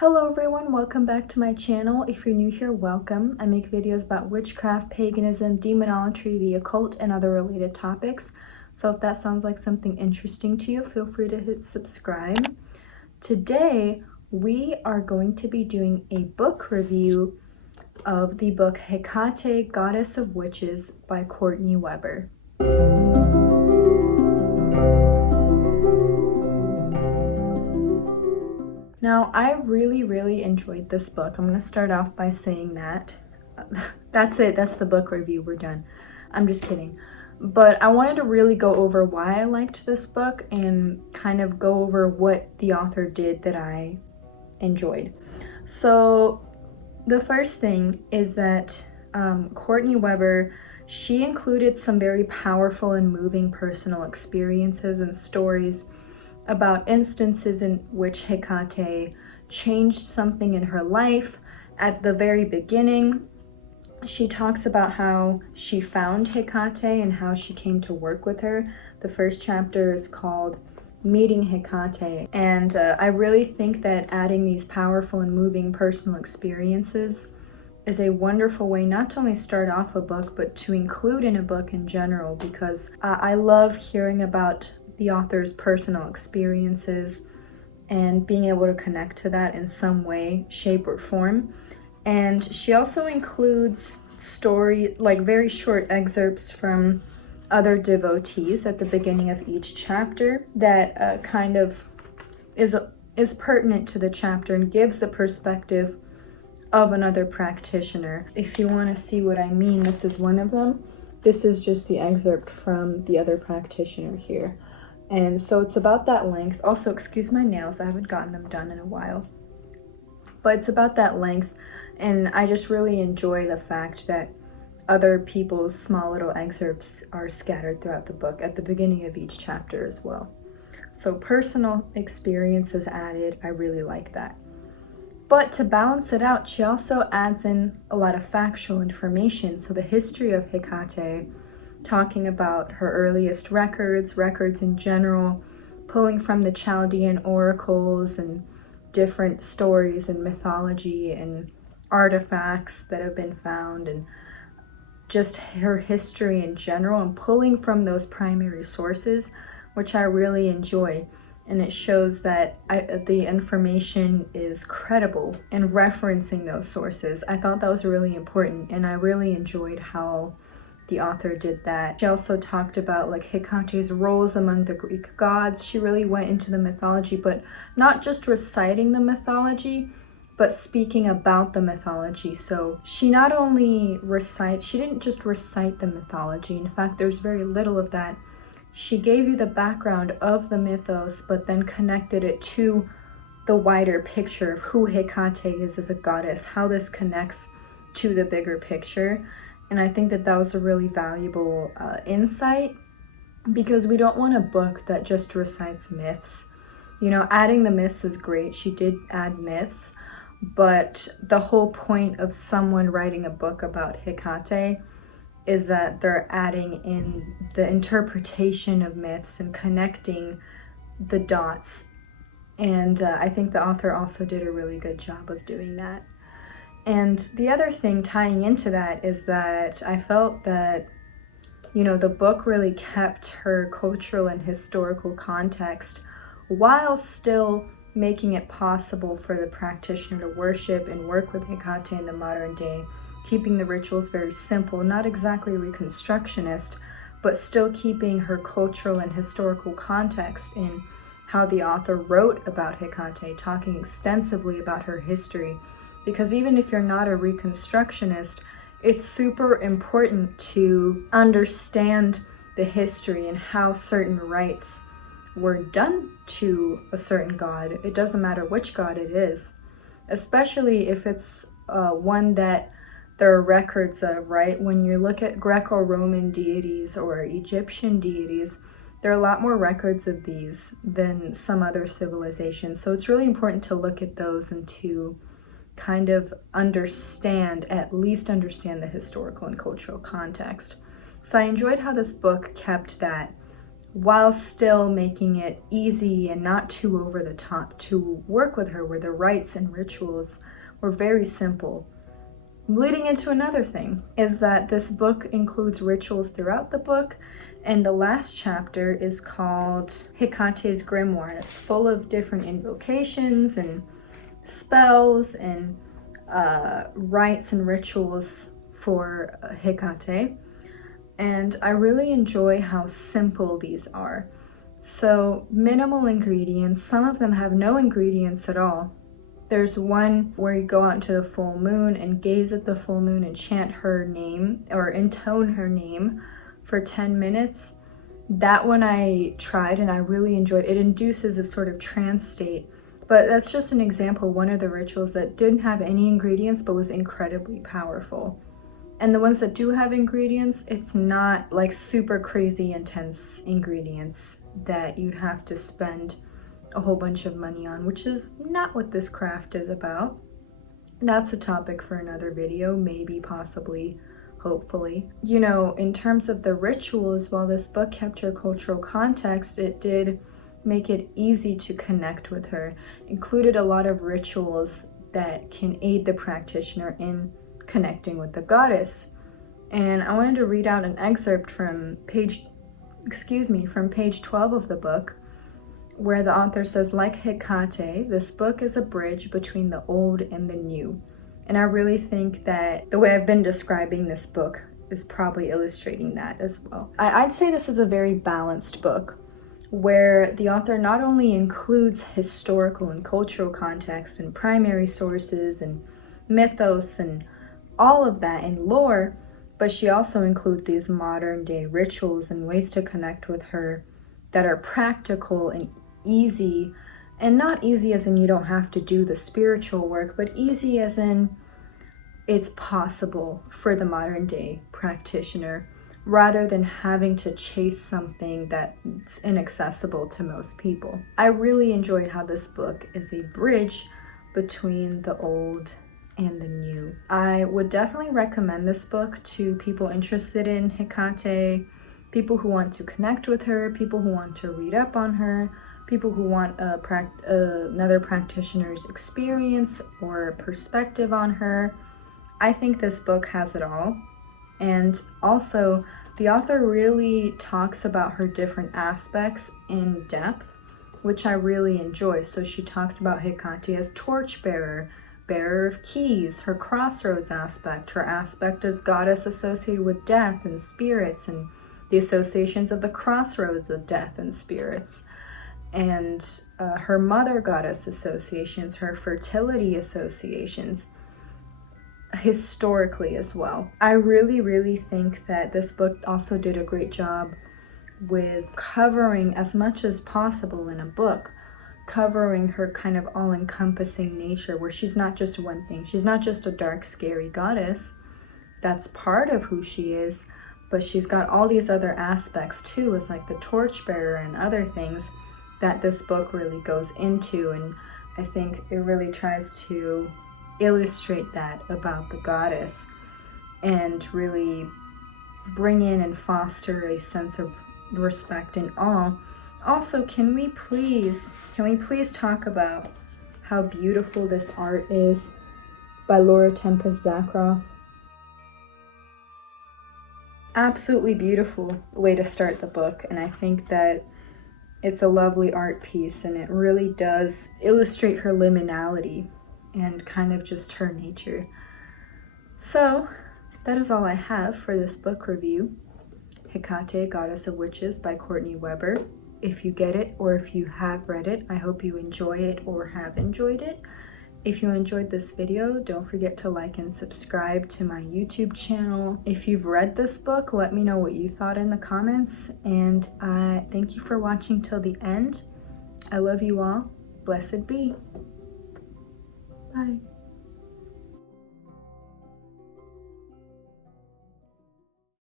Hello everyone, welcome back to my channel. If you're new here, welcome. I make videos about witchcraft, paganism, demonology, the occult, and other related topics. So if that sounds like something interesting to you, feel free to hit subscribe. Today, we are going to be doing a book review of the book Hekate, Goddess of Witches by Courtney Weber. Now, I really enjoyed this book. I'm going to start off by saying that. That's it. That's the book review. We're done. I'm just kidding. But I wanted to really go over why I liked this book and kind of go over what the author did that I enjoyed. So the first thing is that Courtney Weber, she included some very powerful and moving personal experiences and stories about instances in which Hekate changed something in her life. At the very beginning, she talks about how she found Hekate and how she came to work with her. The first chapter is called Meeting Hekate, and I really think that adding these powerful and moving personal experiences is a wonderful way not to only start off a book, but to include in a book in general, because I love hearing about the author's personal experiences and being able to connect to that in some way, shape, or form. And she also includes very short excerpts from other devotees at the beginning of each chapter that kind of is pertinent to the chapter and gives the perspective of another practitioner. If you want to see what I mean, this is one of them. This is just the excerpt from the other practitioner here. And so it's about that length. Also, excuse my nails, I haven't gotten them done in a while. But it's about that length, and I just really enjoy the fact that other people's small little excerpts are scattered throughout the book at the beginning of each chapter as well. So personal experiences added, I really like that. But to balance it out, she also adds in a lot of factual information. So the history of Hekate, talking about her earliest records in general, pulling from the Chaldean oracles and different stories and mythology and artifacts that have been found, and just her history in general, and pulling from those primary sources, which I really enjoy. And it shows that the information is credible, and referencing those sources. I thought that was really important, and I really enjoyed how the author did that. She also talked about Hecate's roles among the Greek gods. She really went into the mythology, but not just reciting the mythology, but speaking about the mythology. So she not only she didn't just recite the mythology. In fact, there's very little of that. She gave you the background of the mythos, but then connected it to the wider picture of who Hekate is as a goddess, how this connects to the bigger picture. And I think that was a really valuable insight, because we don't want a book that just recites myths. You know, adding the myths is great. She did add myths, but the whole point of someone writing a book about Hekate is that they're adding in the interpretation of myths and connecting the dots. And I think the author also did a really good job of doing that. And the other thing tying into that is that I felt that, you know, the book really kept her cultural and historical context while still making it possible for the practitioner to worship and work with Hekate in the modern day, keeping the rituals very simple, not exactly reconstructionist, but still keeping her cultural and historical context in how the author wrote about Hekate, talking extensively about her history. Because even if you're not a reconstructionist, it's super important to understand the history and how certain rites were done to a certain god. It doesn't matter which god it is, especially if it's one that there are records of, right? When you look at Greco-Roman deities or Egyptian deities, there are a lot more records of these than some other civilizations. So it's really important to look at those and to kind of at least understand the historical and cultural context. So I enjoyed how this book kept that while still making it easy and not too over the top to work with her, where the rites and rituals were very simple. Leading into another thing is that this book includes rituals throughout the book, and the last chapter is called Hekate's Grimoire, and it's full of different invocations and spells and rites and rituals for Hekate. And I really enjoy how simple these are. So minimal ingredients, some of them have no ingredients at all. There's one where you go out into the full moon and gaze at the full moon and chant her name or intone her name for 10 minutes. That one I tried and I really enjoyed. It induces a sort of trance state, but that's just an example, one of the rituals that didn't have any ingredients but was incredibly powerful. And the ones that do have ingredients, it's not like super crazy intense ingredients that you'd have to spend a whole bunch of money on, which is not what this craft is about. That's a topic for another video, maybe, possibly, hopefully. You know, in terms of the rituals, while this book kept her cultural context, it did make it easy to connect with her. Included a lot of rituals that can aid the practitioner in connecting with the goddess. And I wanted to read out an excerpt from page 12 of the book, where the author says, like Hekate, this book is a bridge between the old and the new. And I really think that the way I've been describing this book is probably illustrating that as well. I'd say this is a very balanced book, where the author not only includes historical and cultural context and primary sources and mythos and all of that in lore, but she also includes these modern day rituals and ways to connect with her that are practical and easy, and not easy as in you don't have to do the spiritual work, but easy as in it's possible for the modern day practitioner, rather than having to chase something that's inaccessible to most people. I really enjoyed how this book is a bridge between the old and the new. I would definitely recommend this book to people interested in Hekate, people who want to connect with her, people who want to read up on her, people who want another practitioner's experience or perspective on her. I think this book has it all. And also, the author really talks about her different aspects in depth, which I really enjoy. So she talks about Hekate as torchbearer, bearer of keys, her crossroads aspect, her aspect as goddess associated with death and spirits, and the associations of the crossroads of death and spirits, and her mother goddess associations, her fertility associations, historically as well. I really think that this book also did a great job with covering as much as possible in a book, covering her kind of all-encompassing nature, where she's not just one thing. She's not just a dark, scary goddess. That's part of who she is, but she's got all these other aspects too, as like the torchbearer and other things that this book really goes into. And I think it really tries to illustrate that about the goddess and really bring in and foster a sense of respect and awe. Also, can we please talk about how beautiful this art is by Laura Tempest Zakroff? Absolutely beautiful way to start the book, and I think that it's a lovely art piece, and it really does illustrate her liminality and kind of just her nature. So that is all I have for this book review, Hekate, Goddess of Witches by Courtney Weber. If you get it, or if you have read it, I hope you enjoy it or have enjoyed it. If you enjoyed this video, don't forget to like and subscribe to my YouTube channel. If you've read this book, let me know what you thought in the comments, and thank you for watching till the end. I love you all. Blessed be. Bye.